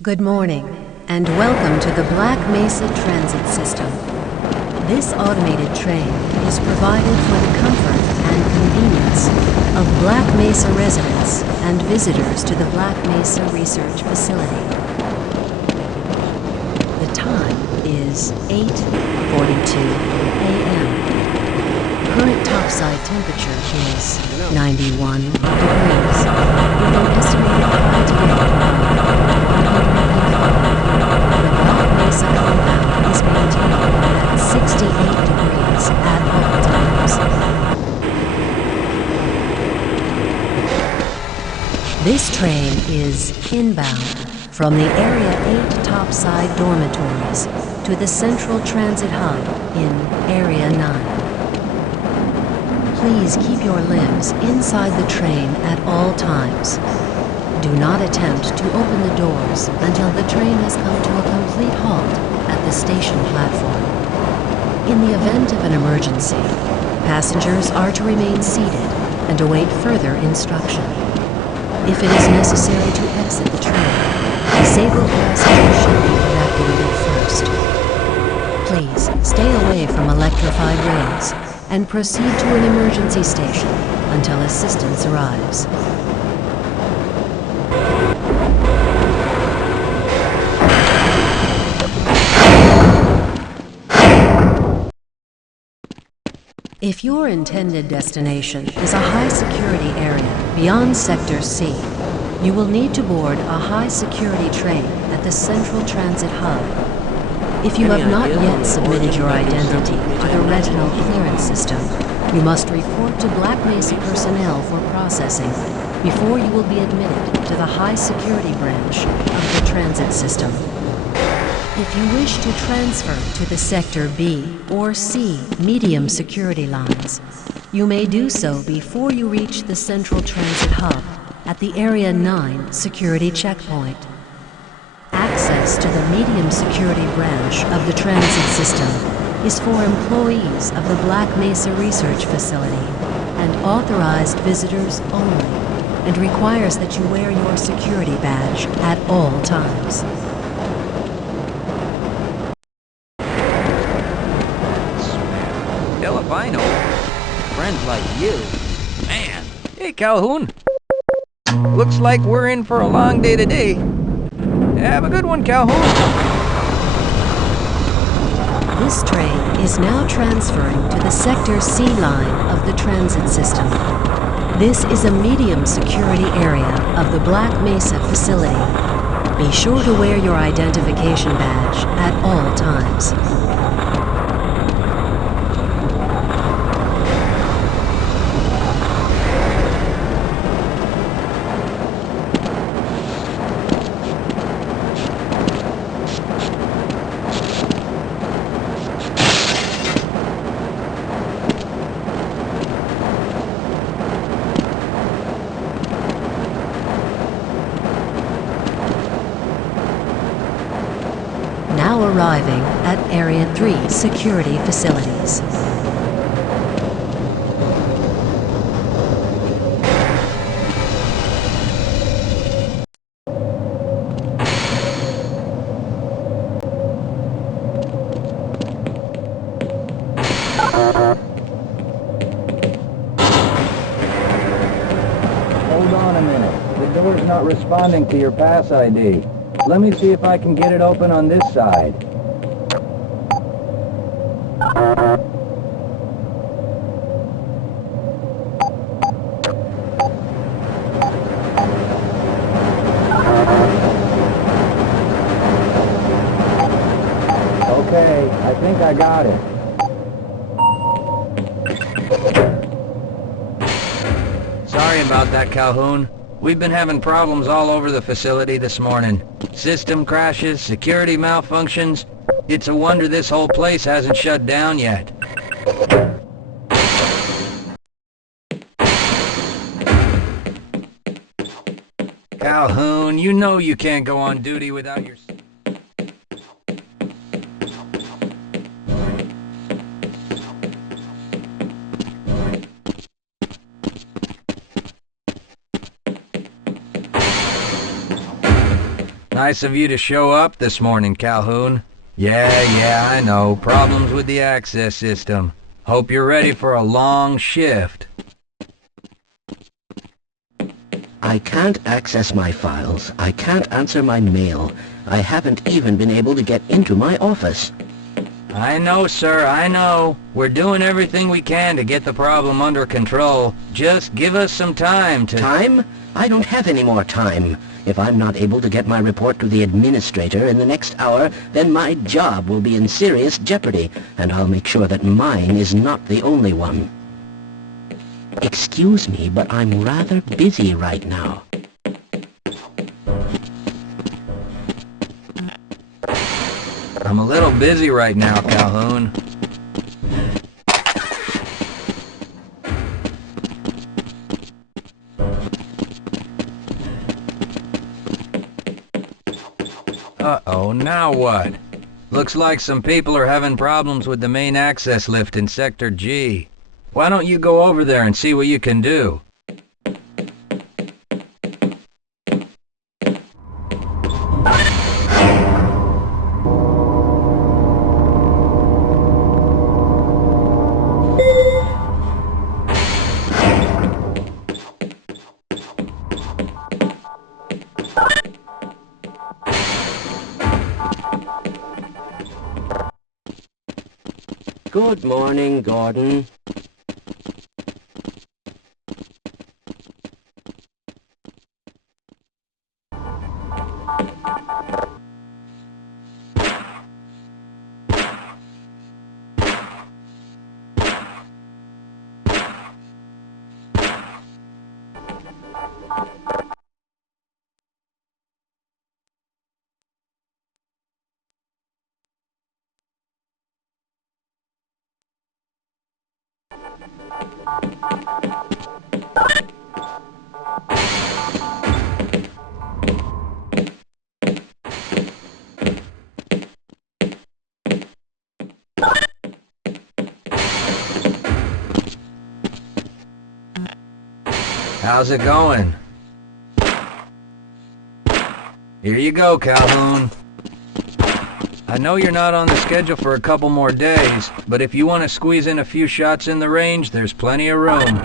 Good morning, and welcome to the Black Mesa Transit System. This automated train is provided for the comfort and convenience of Black Mesa residents and visitors to the Black Mesa Research Facility. The time is 8:42 a.m. Current topside temperature is 91 degrees, with an estimated high today the Black Mesa compound is maintained at 68 degrees at all times. This train is inbound from the Area 8 topside dormitories to the Central Transit Hub in Area 9. Please keep your limbs inside the train at all times. Do not attempt to open the doors until the train has come to a complete halt at the station platform. In the event of an emergency, passengers are to remain seated and await further instruction. If it is necessary to exit the train, disabled passengers should be evacuated first. Please stay away from electrified rails and proceed to an emergency station until assistance arrives. If your intended destination is a high-security area beyond Sector C, you will need to board a high-security train at the Central Transit Hub. If you have not yet submitted your identity to the retinal clearance system, you must report to Black Mesa personnel for processing before you will be admitted to the high-security branch of the transit system. If you wish to transfer to the Sector B or C medium security lines, you may do so before you reach the Central Transit Hub at the Area 9 security checkpoint. Access to the medium security branch of the transit system is for employees of the Black Mesa Research Facility and authorized visitors only, and requires that you wear your security badge at all times. Albino, friends like you, man. Hey, Calhoun. Looks like we're in for a long day today. Have a good one, Calhoun. This train is now transferring to the Sector C line of the transit system. This is a medium security area of the Black Mesa facility. Be sure to wear your identification badge at all times. Now arriving at Area 3 security facilities. Hold on a minute. The door's not responding to your pass ID. Let me see if I can get it open on this side. Okay, I think I got it. Sorry about that, Calhoun. We've been having problems all over the facility this morning. System crashes, security malfunctions. It's a wonder this whole place hasn't shut down yet. Calhoun, you know you can't go on duty without your... Nice of you to show up this morning, Calhoun. Yeah, I know. Problems with the access system. Hope you're ready for a long shift. I can't access my files. I can't answer my mail. I haven't even been able to get into my office. I know, sir, I know. We're doing everything we can to get the problem under control. Just give us some time to... Time? I don't have any more time. If I'm not able to get my report to the administrator in the next hour, then my job will be in serious jeopardy, and I'll make sure that mine is not the only one. Excuse me, but I'm rather busy right now. I'm a little busy right now, Calhoun. Uh-oh, now what? Looks like some people are having problems with the main access lift in Sector G. Why don't you go over there and see what you can do? Good morning, Gordon. How's it going? Here you go, Calhoun. I know you're not on the schedule for a couple more days, but if you want to squeeze in a few shots in the range, there's plenty of room.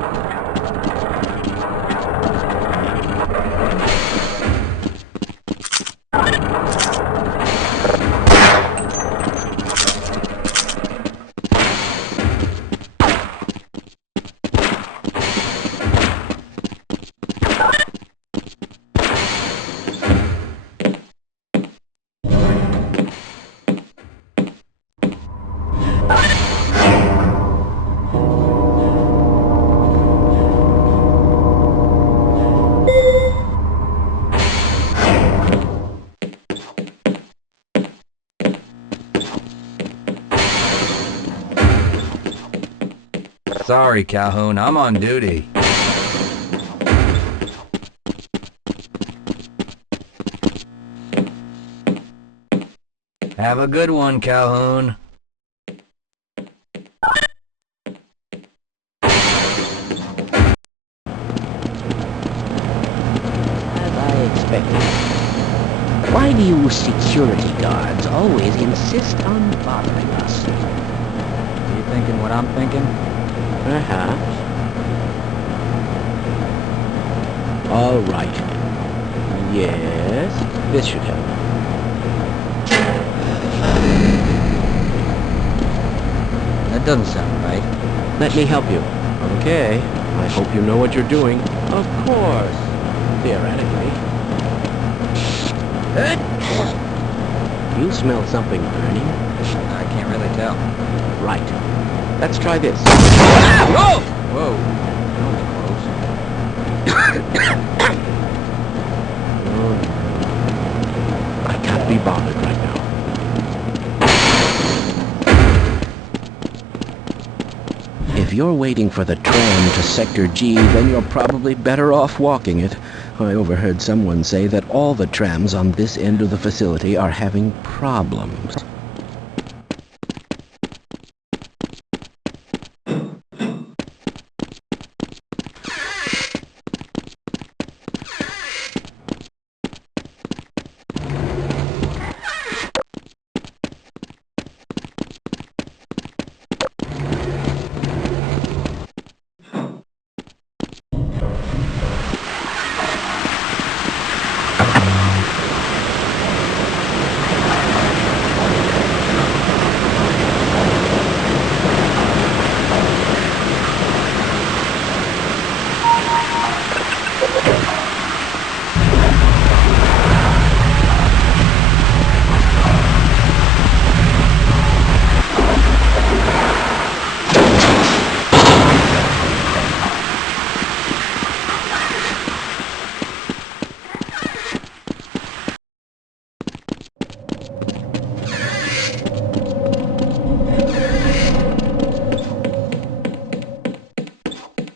Sorry, Calhoun, I'm on duty. Have a good one, Calhoun. As I expected. Why do you security guards always insist on bothering us? Are you thinking what I'm thinking? Perhaps. All right. Yes, this should help. That doesn't sound right. Let me help you. Okay. I hope you know what you're doing. Of course. Theoretically. You smell something burning? I can't really tell. Right. Let's try this. Whoa! Whoa. That was close. I can't be bothered right now. If you're waiting for the tram to Sector G, then you're probably better off walking it. I overheard someone say that all the trams on this end of the facility are having problems.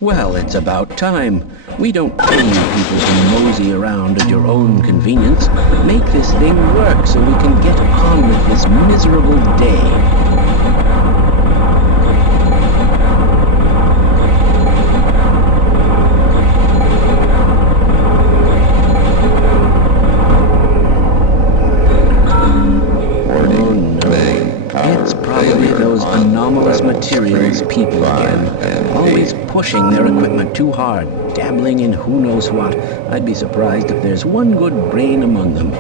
Well, it's about time. We don't pay you people to mosey around at your own convenience. Make this thing work so we can get on with this miserable day. It's probably those anomalous materials people again, always pushing their equipment too hard, dabbling in who knows what. I'd be surprised if there's one good brain among them.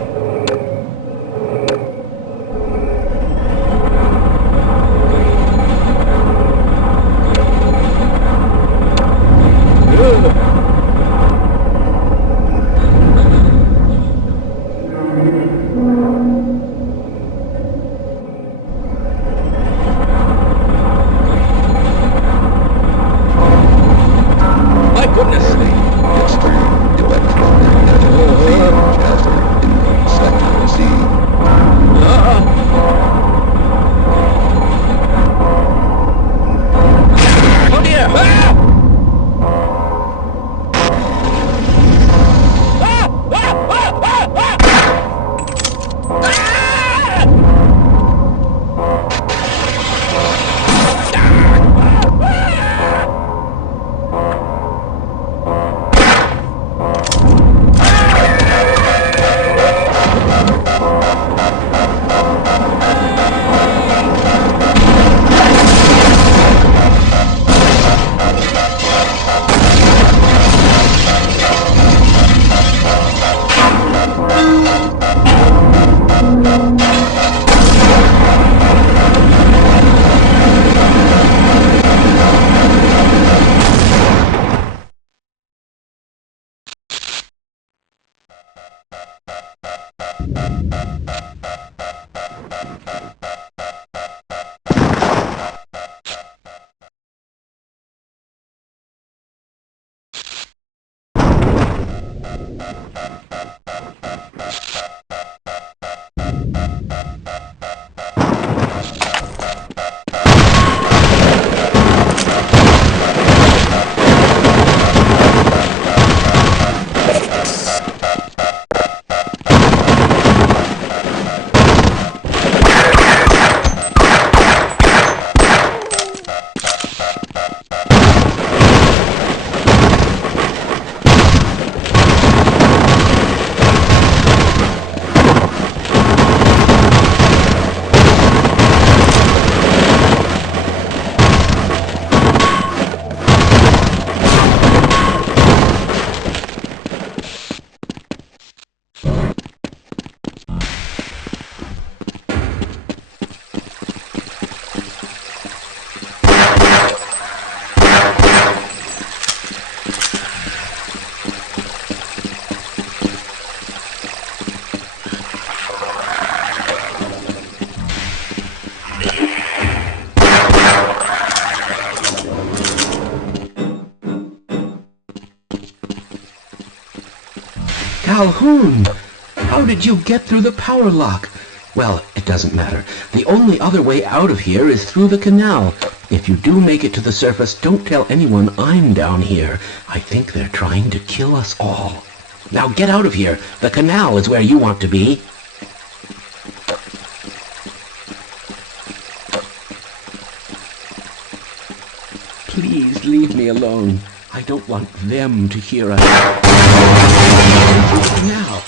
Calhoun! How did you get through the power lock? Well, it doesn't matter. The only other way out of here is through the canal. If you do make it to the surface, don't tell anyone I'm down here. I think they're trying to kill us all. Now get out of here. The canal is where you want to be. Please leave me alone. I don't want them to hear us. Now.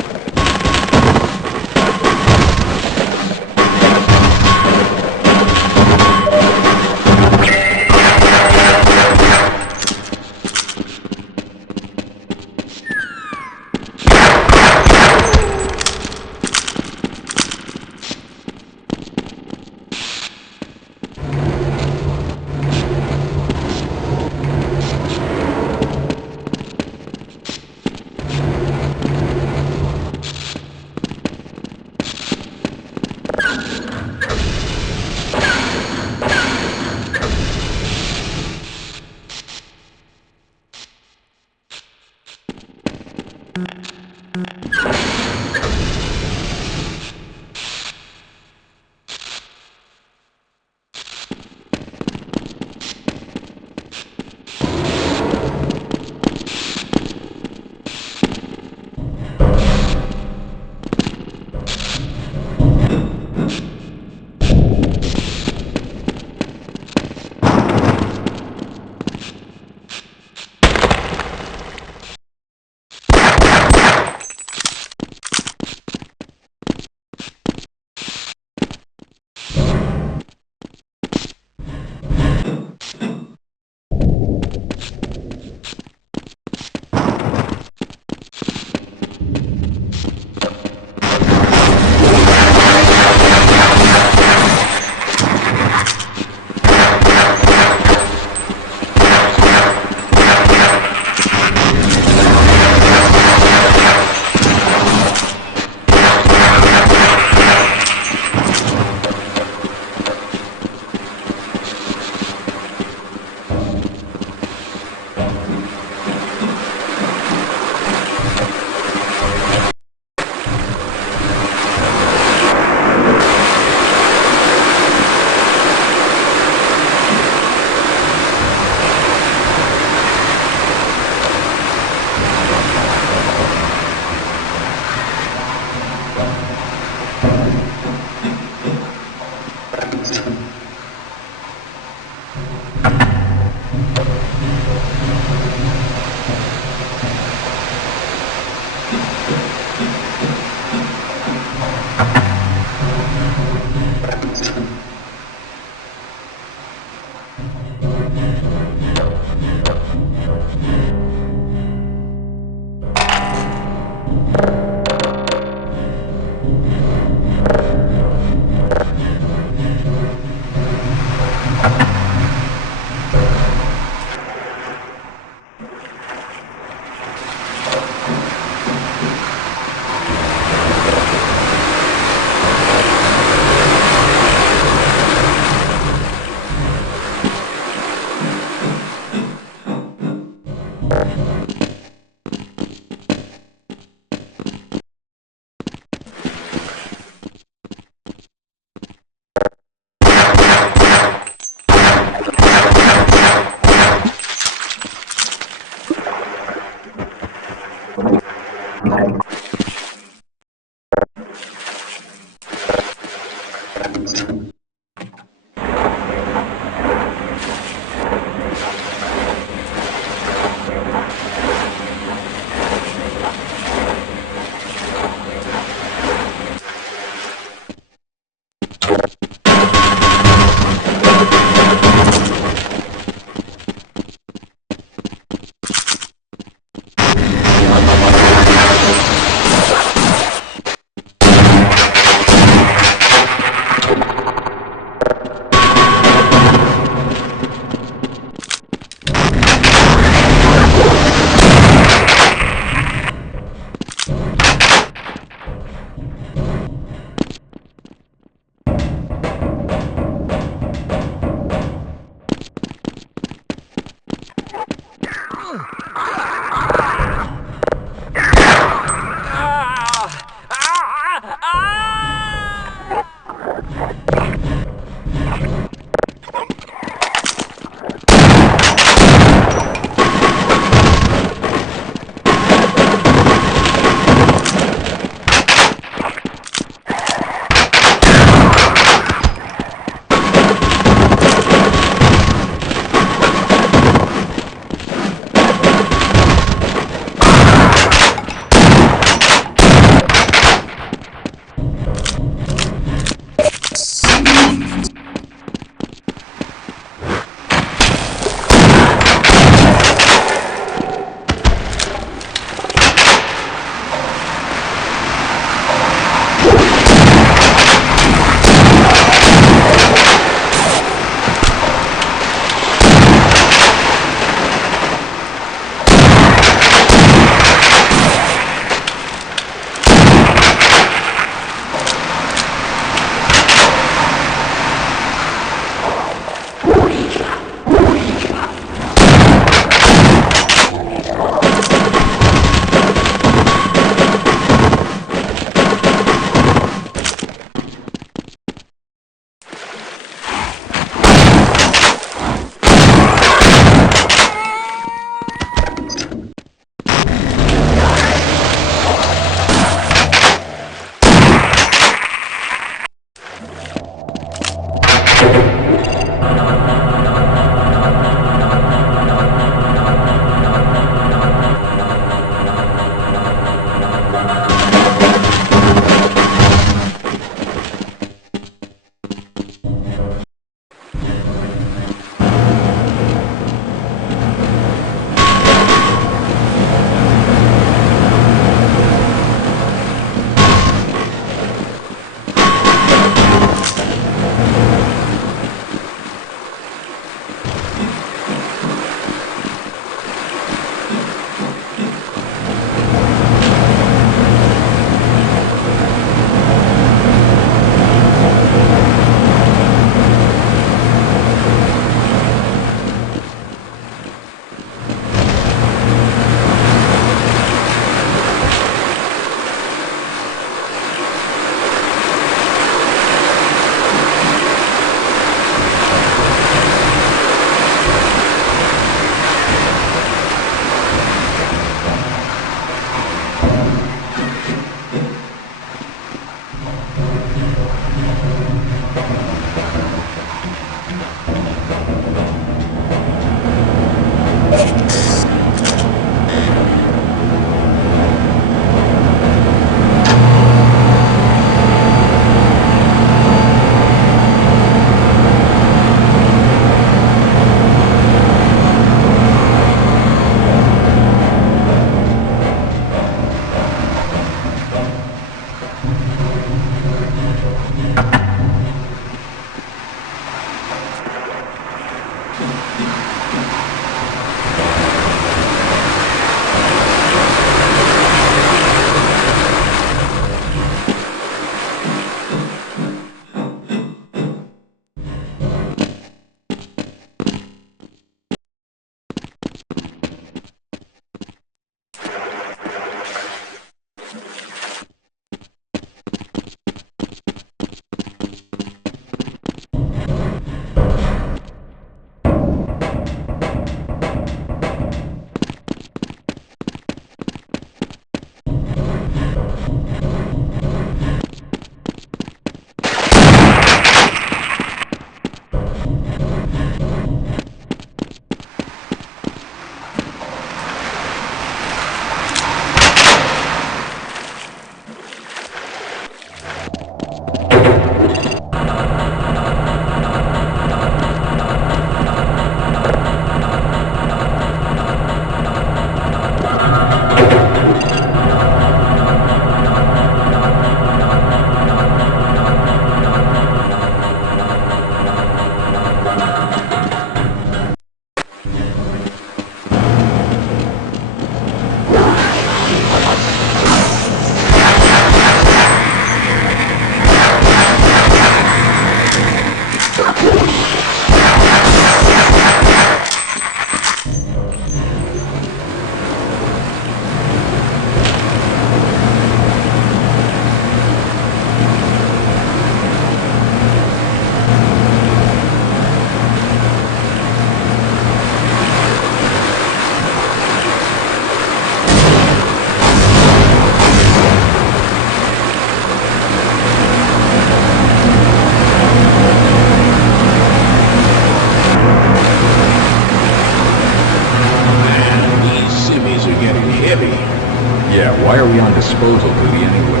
Why are we on disposal duty anyway?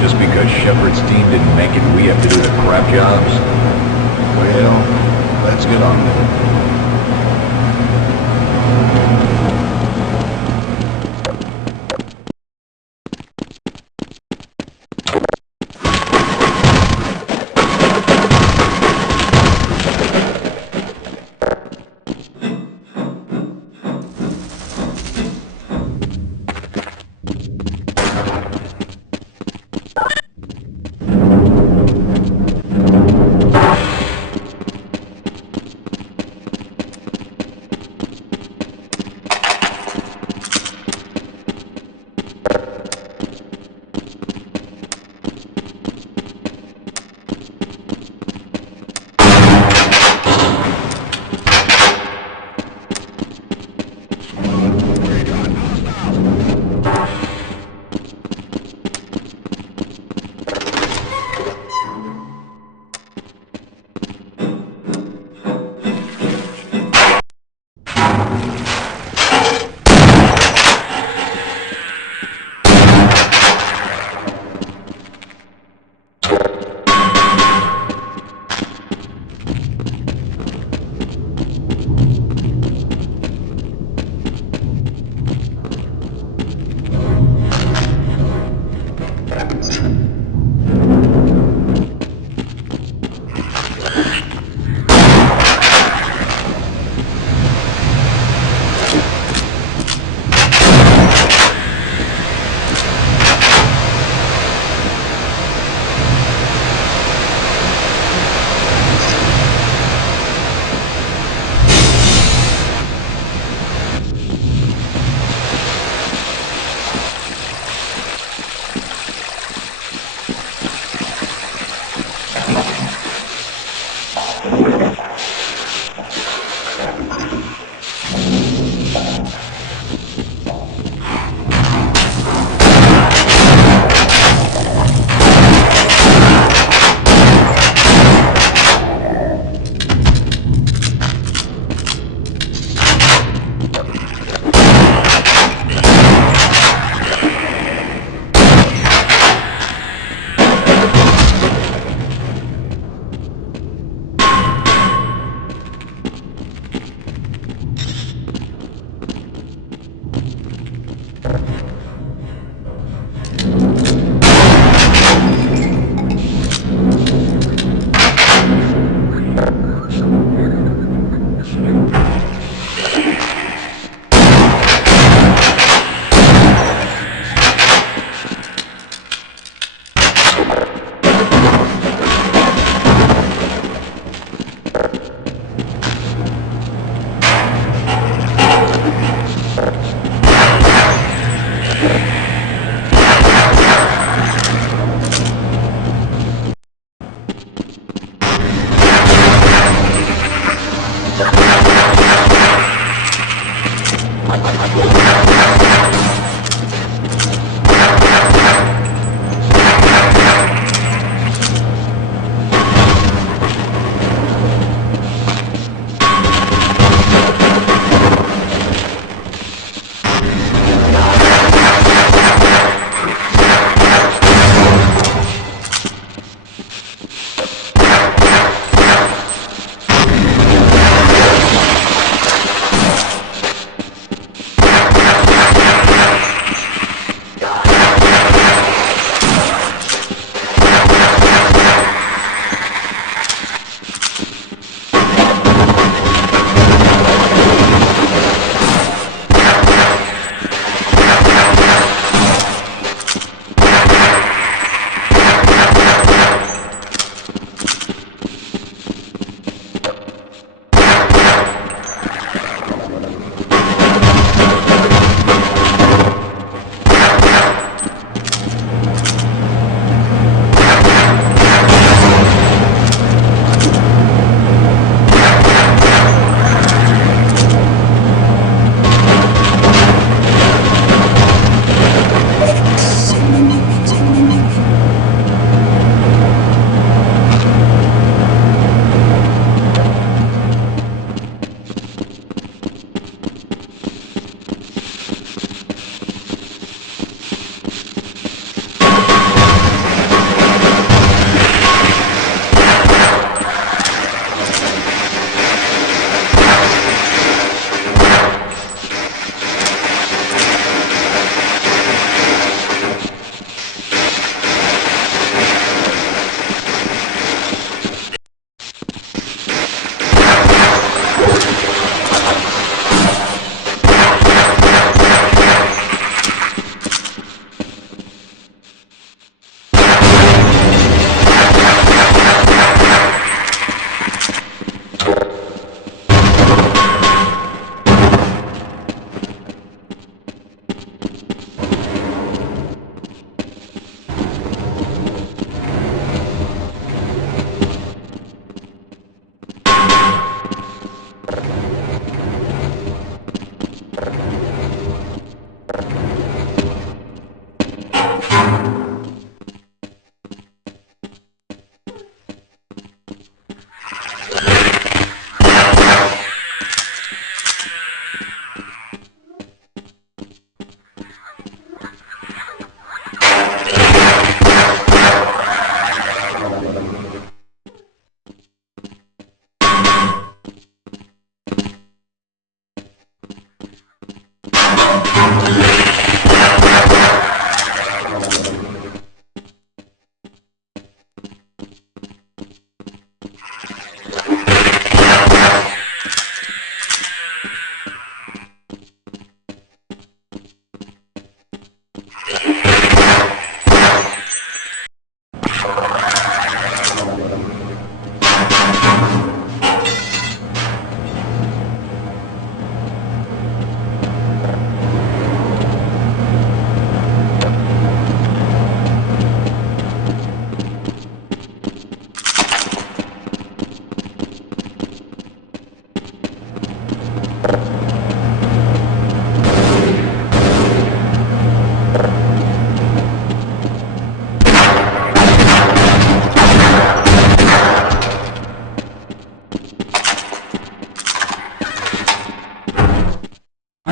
Just because Shepard's team didn't make it, we have to do the crap jobs? Well, let's get on with it.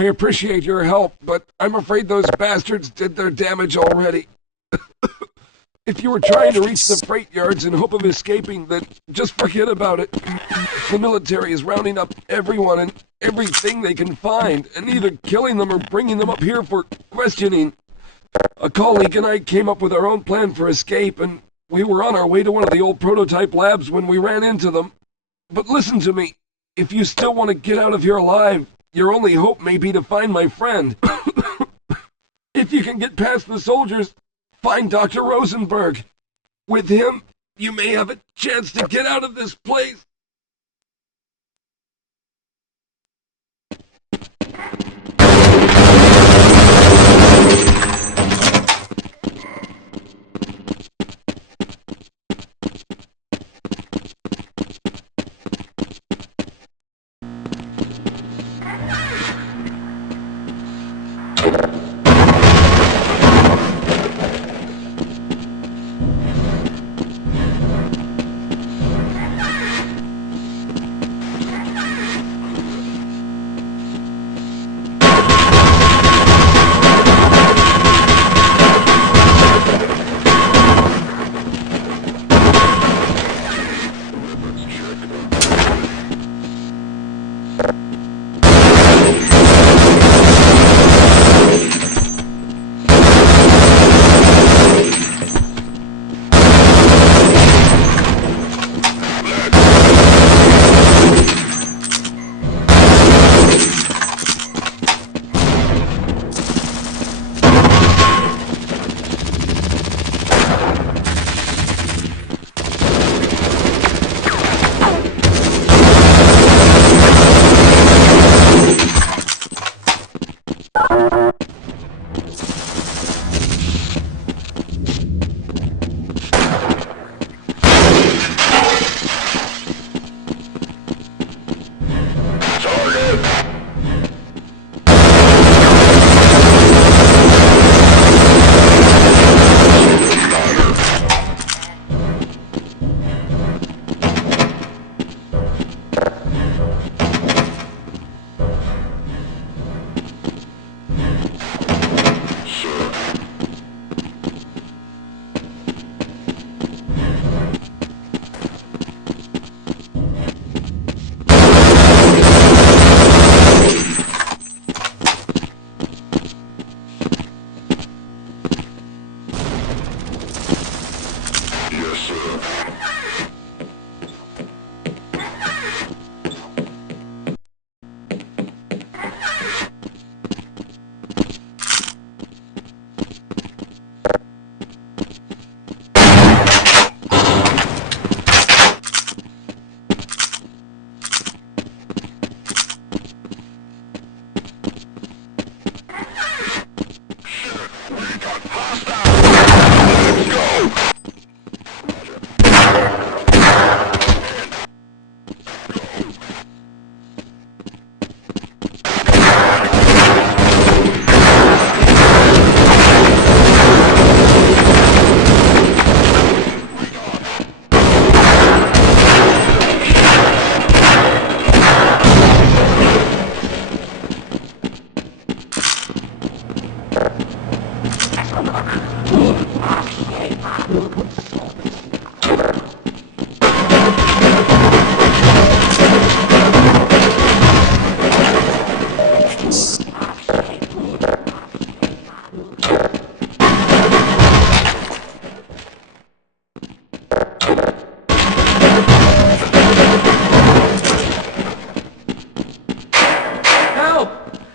I appreciate your help, but I'm afraid those bastards did their damage already. If you were trying to reach the freight yards in hope of escaping, then just forget about it. The military is rounding up everyone and everything they can find, and either killing them or bringing them up here for questioning. A colleague and I came up with our own plan for escape, and we were on our way to one of the old prototype labs when we ran into them. But listen to me. If you still want to get out of here alive, your only hope may be to find my friend. If you can get past the soldiers, find Dr. Rosenberg. With him, you may have a chance to get out of this place.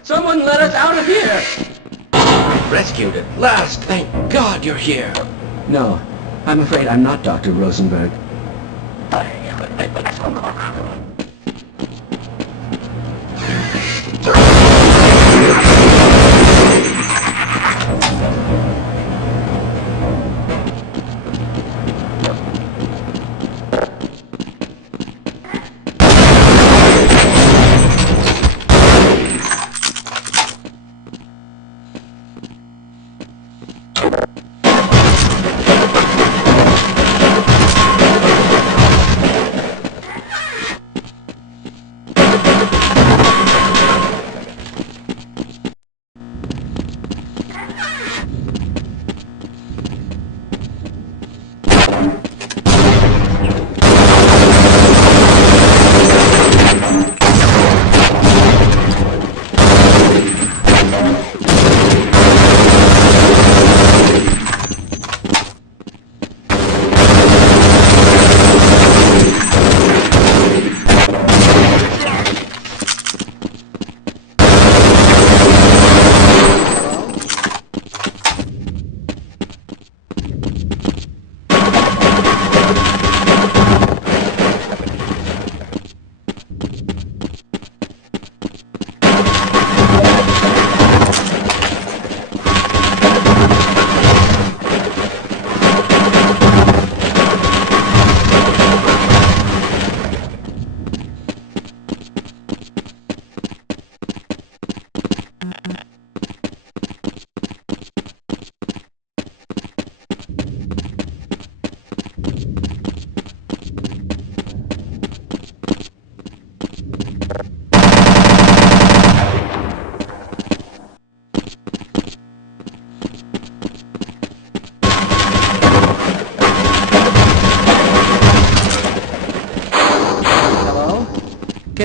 Someone let us out of here! Rescued at last! Thank God you're here! No, I'm afraid I'm not Dr. Rosenberg.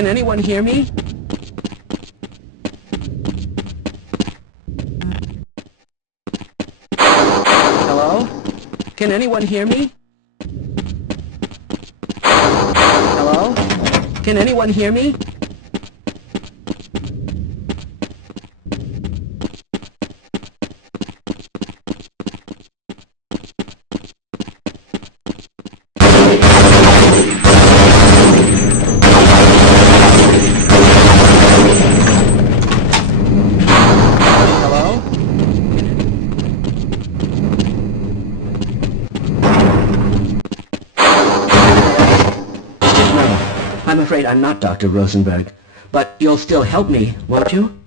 Can anyone hear me? Hello? Can anyone hear me? Hello? Can anyone hear me? Hello? No, I'm afraid I'm not Dr. Rosenberg, but you'll still help me, won't you?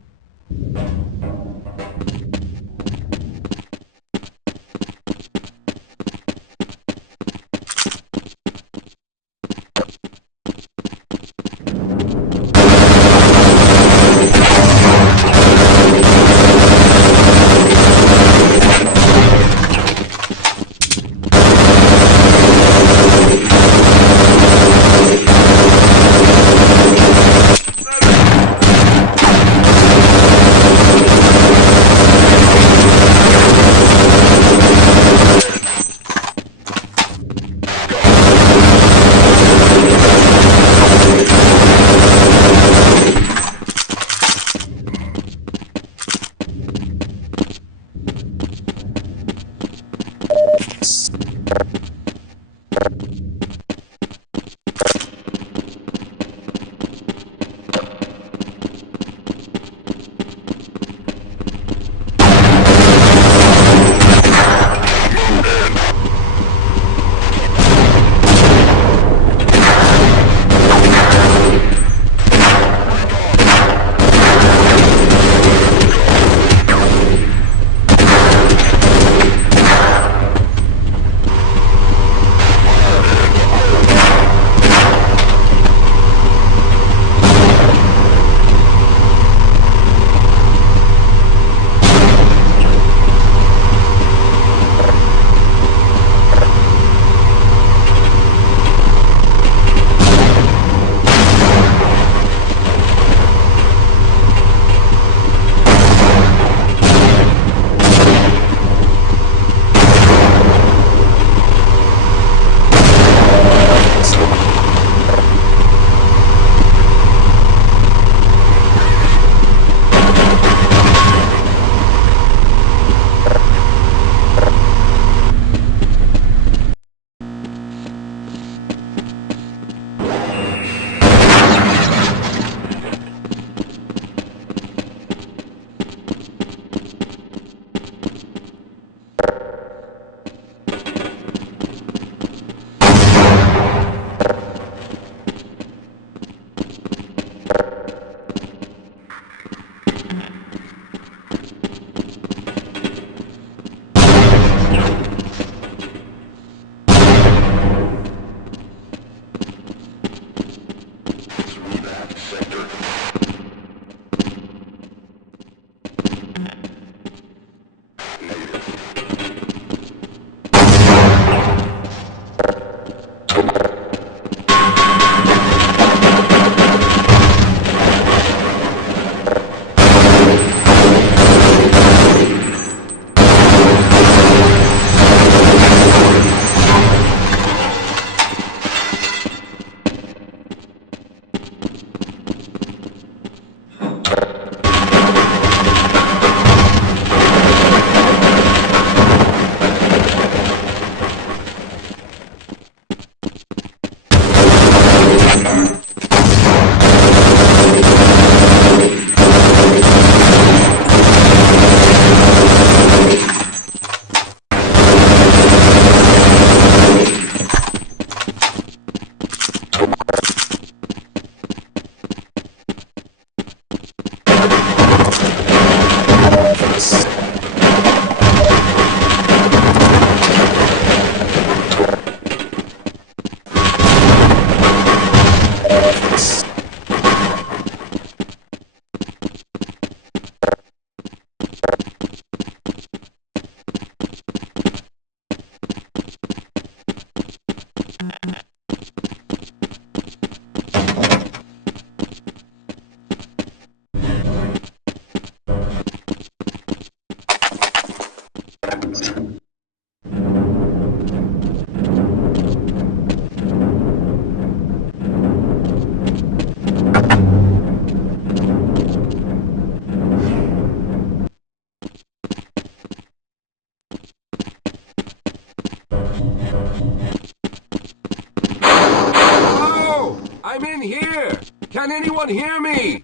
anyone hear me?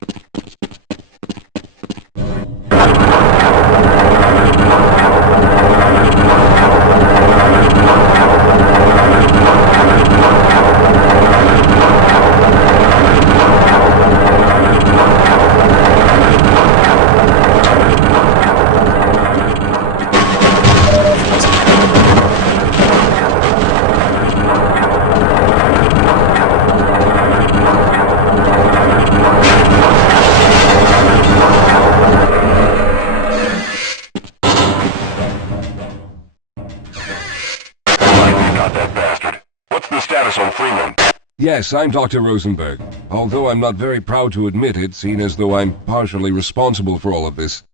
Yes, I'm Dr. Rosenberg, although I'm not very proud to admit it, seeing as though I'm partially responsible for all of this.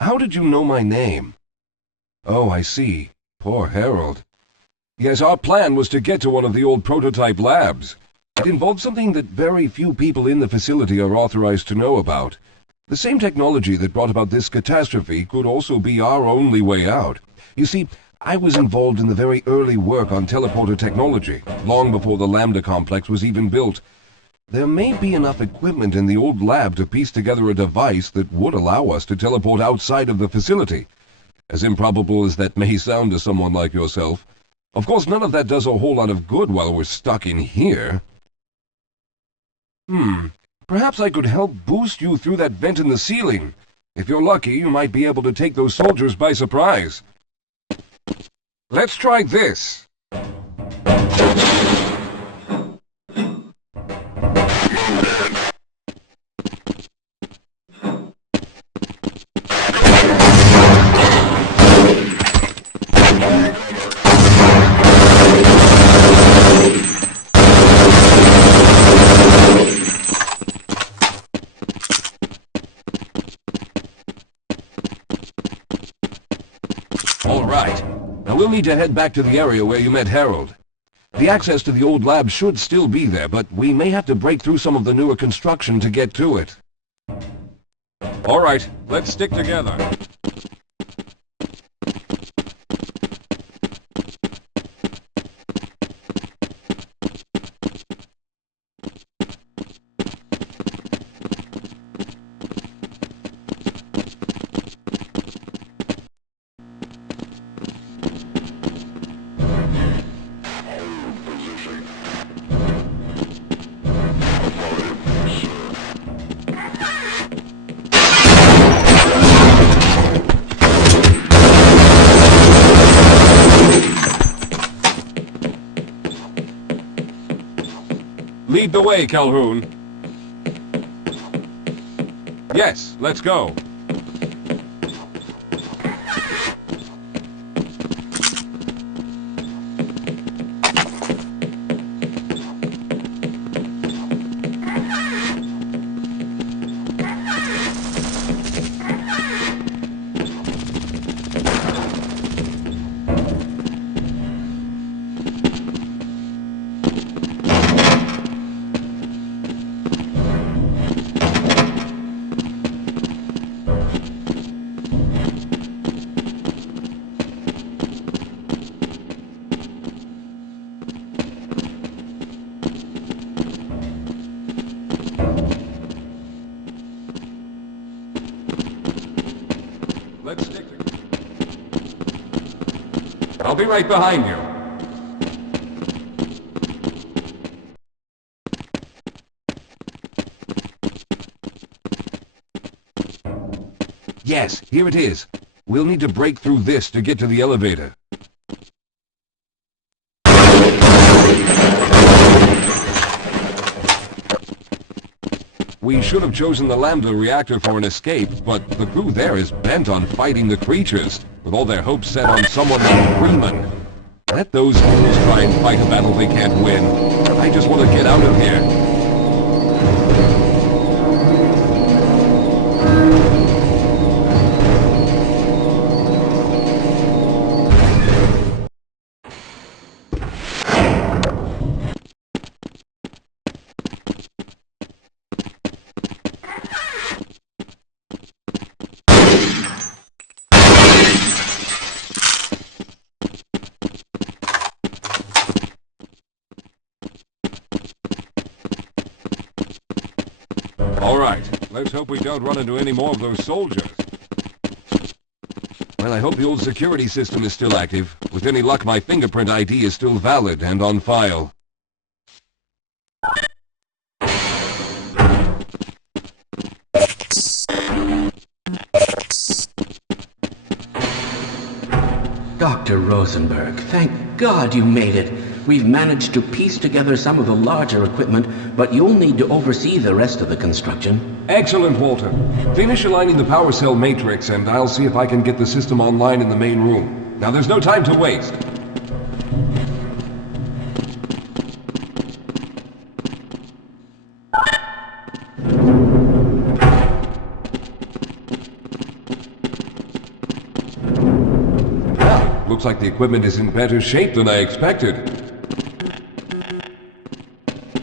How did you know my name? Oh, I see. Poor Harold. Yes, our plan was to get to one of the old prototype labs. It involved something that very few people in the facility are authorized to know about. The same technology that brought about this catastrophe could also be our only way out. You see, I was involved in the very early work on teleporter technology, long before the Lambda complex was even built. There may be enough equipment in the old lab to piece together a device that would allow us to teleport outside of the facility. As improbable as that may sound to someone like yourself. Of course, none of that does a whole lot of good while we're stuck in here. Perhaps I could help boost you through that vent in the ceiling. If you're lucky, you might be able to take those soldiers by surprise. Let's try this. All right. Now we'll need to head back to the area where you met Harold. The access to the old lab should still be there, but we may have to break through some of the newer construction to get to it. All right, let's stick together. Lead the way, Calhoun. Yes, let's go. Let's stick together. I'll be right behind you. Yes, here it is. We'll need to break through this to get to the elevator. We should have chosen the Lambda reactor for an escape, but the crew there is bent on fighting the creatures, with all their hopes set on someone named Freeman. Let those fools try and fight a battle they can't win. I just want to get out of here. Let's hope we don't run into any more of those soldiers. Well, I hope the old security system is still active. With any luck, my fingerprint ID is still valid and on file. Dr. Rosenberg, thank God you made it. We've managed to piece together some of the larger equipment, but you'll need to oversee the rest of the construction. Excellent, Walter. Finish aligning the power cell matrix, and I'll see if I can get the system online in the main room. Now, there's no time to waste. Well, looks like the equipment is in better shape than I expected.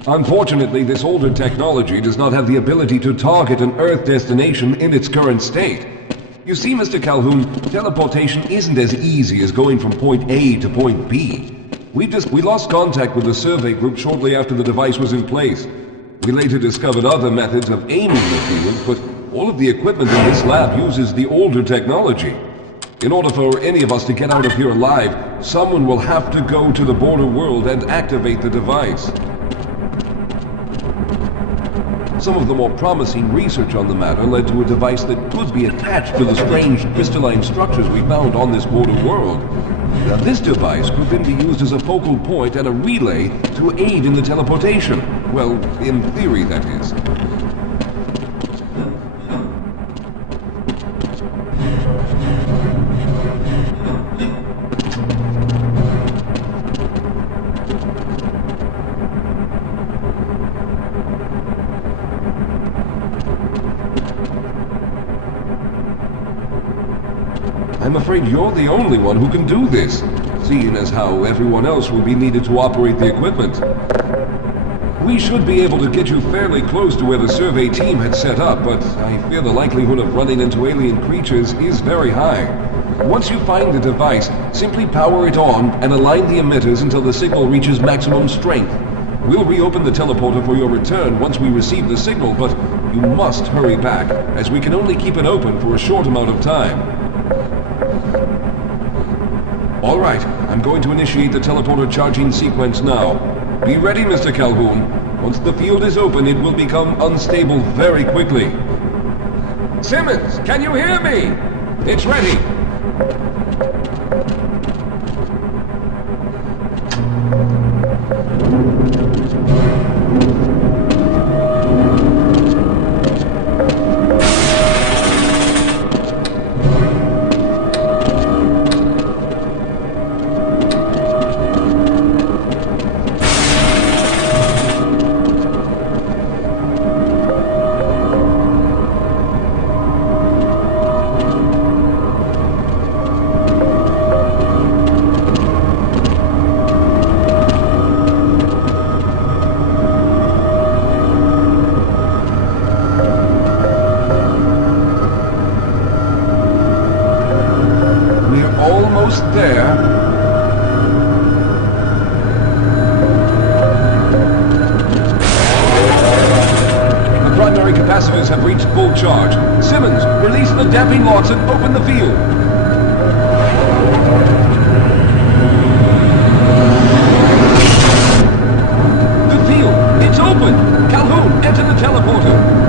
Unfortunately, this older technology does not have the ability to target an Earth destination in its current state. You see, Mr. Calhoun, teleportation isn't as easy as going from point A to point B. We lost contact with the survey group shortly after the device was in place. We later discovered other methods of aiming the field, but all of the equipment in this lab uses the older technology. In order for any of us to get out of here alive, someone will have to go to the border world and activate the device. Some of the more promising research on the matter led to a device that could be attached to the strange crystalline structures we found on this border world. Now, this device could then be used as a focal point and a relay to aid in the teleportation. Well, in theory, that is. I'm afraid you're the only one who can do this, seeing as how everyone else will be needed to operate the equipment. We should be able to get you fairly close to where the survey team had set up, but I fear the likelihood of running into alien creatures is very high. Once you find the device, simply power it on and align the emitters until the signal reaches maximum strength. We'll reopen the teleporter for your return once we receive the signal, but you must hurry back, as we can only keep it open for a short amount of time. All right, I'm going to initiate the teleporter charging sequence now. Be ready, Mr. Calhoun. Once the field is open, it will become unstable very quickly. Simmons, can you hear me? It's ready. There. The primary capacitors have reached full charge. Simmons, release the damping locks and open the field. The field, it's open! Calhoun, enter the teleporter.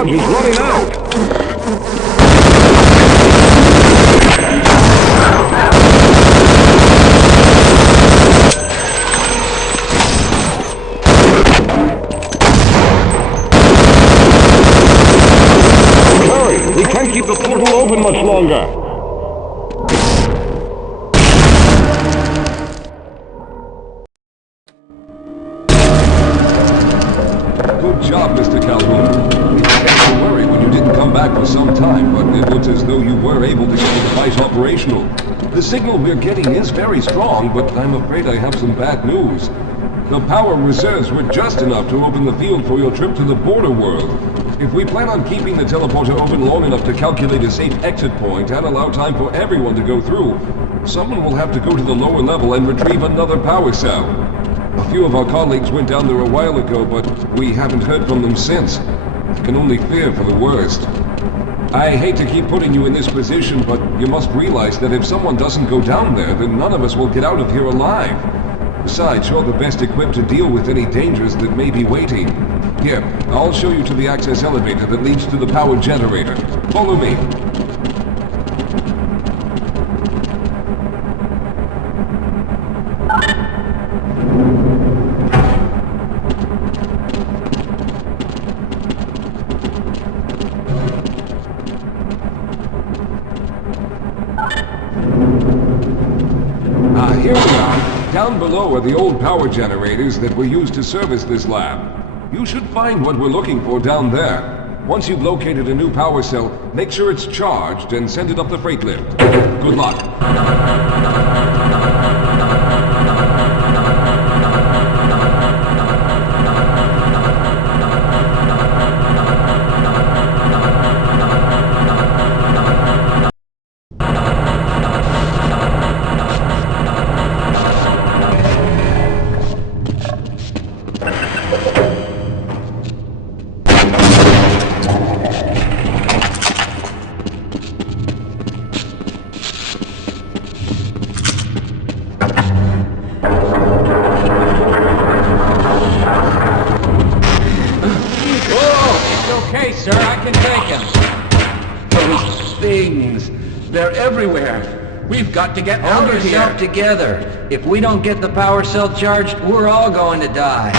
charge is running out! Hurry! We can't keep the portal open much longer! Good job, Mr. Calhoun. We began to worry when you didn't come back for some time, but it looks as though you were able to get the device operational. The signal we're getting is very strong, but I'm afraid I have some bad news. The power reserves were just enough to open the field for your trip to the border world. If we plan on keeping the teleporter open long enough to calculate a safe exit point and allow time for everyone to go through, someone will have to go to the lower level and retrieve another power cell. A few of our colleagues went down there a while ago, but we haven't heard from them since. I can only fear for the worst. I hate to keep putting you in this position, but you must realize that if someone doesn't go down there, then none of us will get out of here alive. Besides, you're the best equipped to deal with any dangers that may be waiting. Here, I'll show you to the access elevator that leads to the power generator. Follow me. Here we are. Down below are the old power generators that were used to service this lab. You should find what we're looking for down there. Once you've located a new power cell, make sure it's charged and send it up the freight lift. Good luck. Okay, sir, I can take him. Those things, they're everywhere. We've got to get out Hold of yourself here. together. If we don't get the power cell charged, we're all going to die.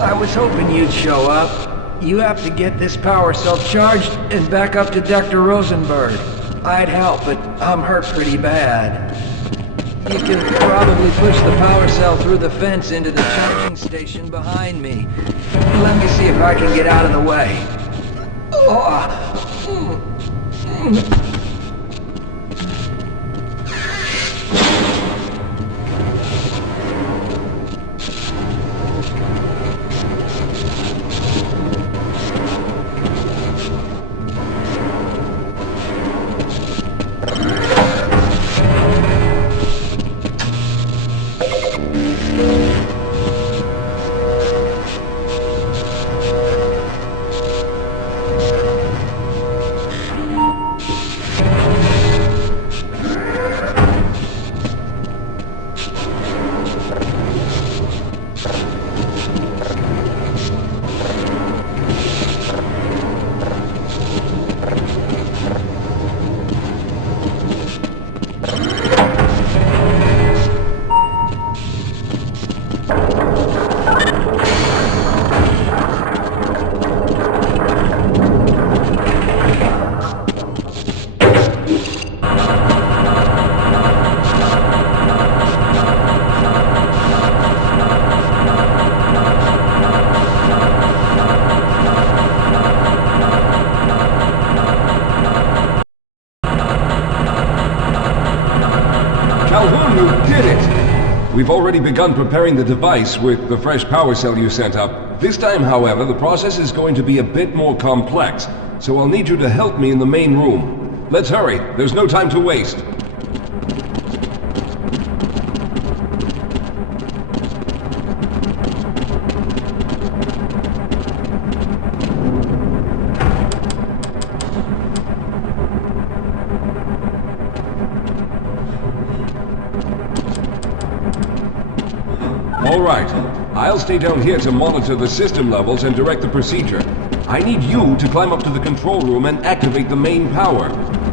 I was hoping you'd show up. You have to get this power cell charged and back up to Dr. Rosenberg. I'd help, but I'm hurt pretty bad. You can probably push the power cell through the fence into the charging station behind me. Let me see if I can get out of the way. Calhoun, you did it! We've already begun preparing the device with the fresh power cell you sent up. This time, however, the process is going to be a bit more complex, so I'll need you to help me in the main room. Let's hurry, there's no time to waste. All right. I'll stay down here to monitor the system levels and direct the procedure. I need you to climb up to the control room and activate the main power.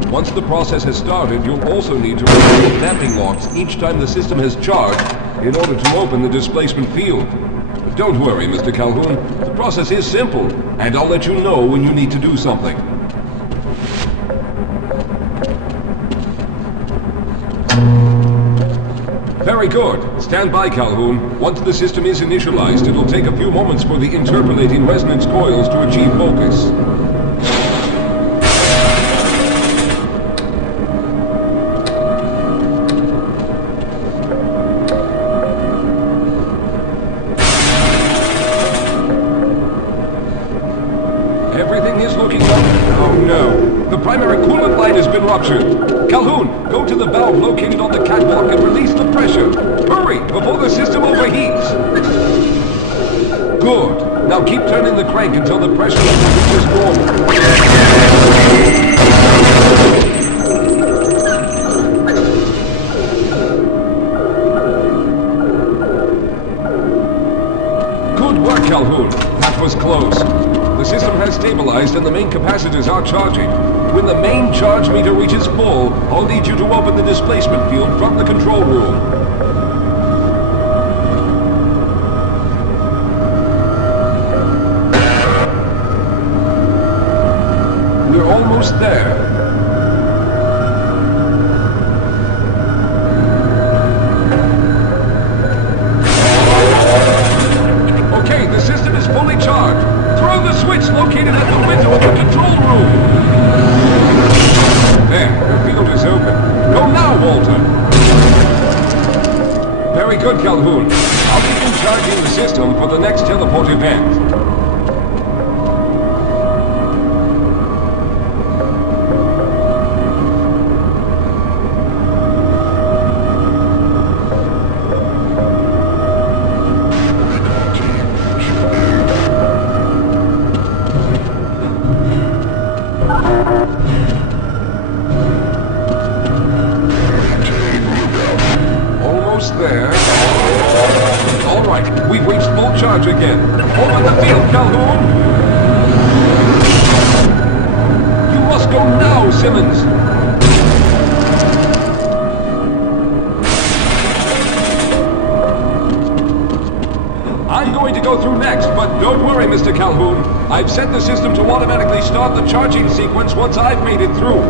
Once the process has started, you'll also need to remove the mapping locks each time the system has charged in order to open the displacement field. But don't worry, Mr. Calhoun. The process is simple, and I'll let you know when you need to do something. Very good. Stand by, Calhoun. Once the system is initialized, it'll take a few moments for the interpolating resonance coils to achieve focus. Everything is looking up. Oh no. The primary coolant line has been ruptured. Calhoun, go to the valve located on the catwalk and release the pressure. Hurry, before the system overheats. Good. Now keep turning the crank until the pressure level reaches normal. Good work, Calhoun. That was close. The system has stabilized and the main capacitors are charging. When the main charge meter reaches full, I'll need you to open the displacement field from the control room. We're almost there. Okay, the system is fully charged. Throw the switch located at the window of the control room. There, the field is open. Go now, Walter. Very good, Calhoun. I'll begin charging the system for the next teleport event. There. All right, we've reached full charge again. Open the field, Calhoun! You must go now, Simmons! I'm going to go through next, but don't worry, Mr. Calhoun. I've set the system to automatically start the charging sequence once I've made it through.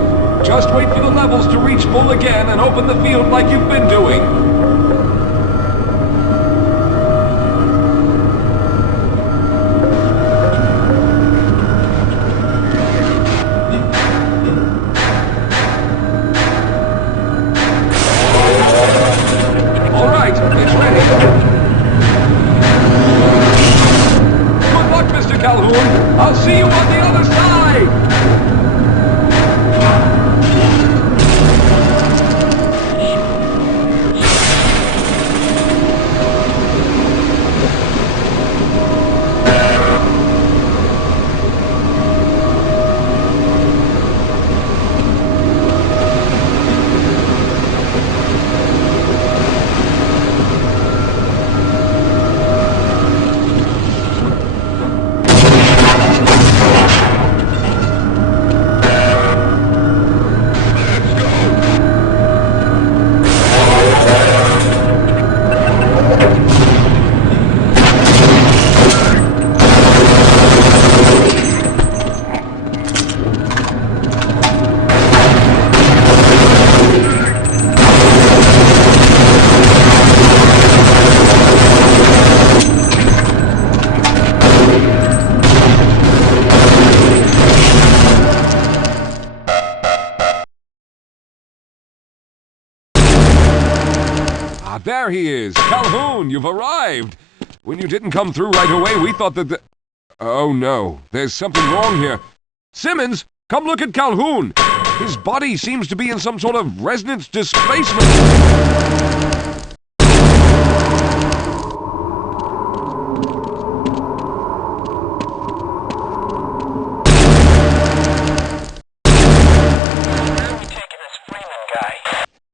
Just wait for the levels to reach full again and open the field like you've been doing. Calhoun, I'll see you on the other side! There he is! Calhoun, you've arrived! When you didn't come through right away, we thought that Oh no, there's something wrong here. Simmons, come look at Calhoun! His body seems to be in some sort of resonance displacement.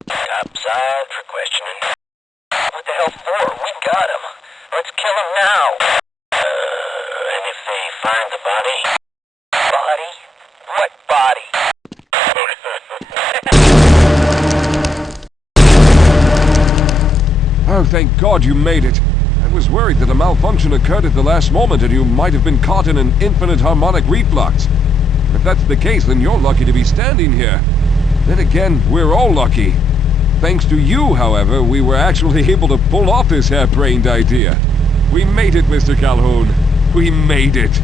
Topside for questioning. What the hell for? We got him. Oh, thank God you made it. I was worried that a malfunction occurred at the last moment and you might have been caught in an infinite harmonic reflux. If that's the case, then you're lucky to be standing here. Then again, we're all lucky. Thanks to you, however, we were actually able to pull off this harebrained idea. We made it, Mr. Calhoun. We made it.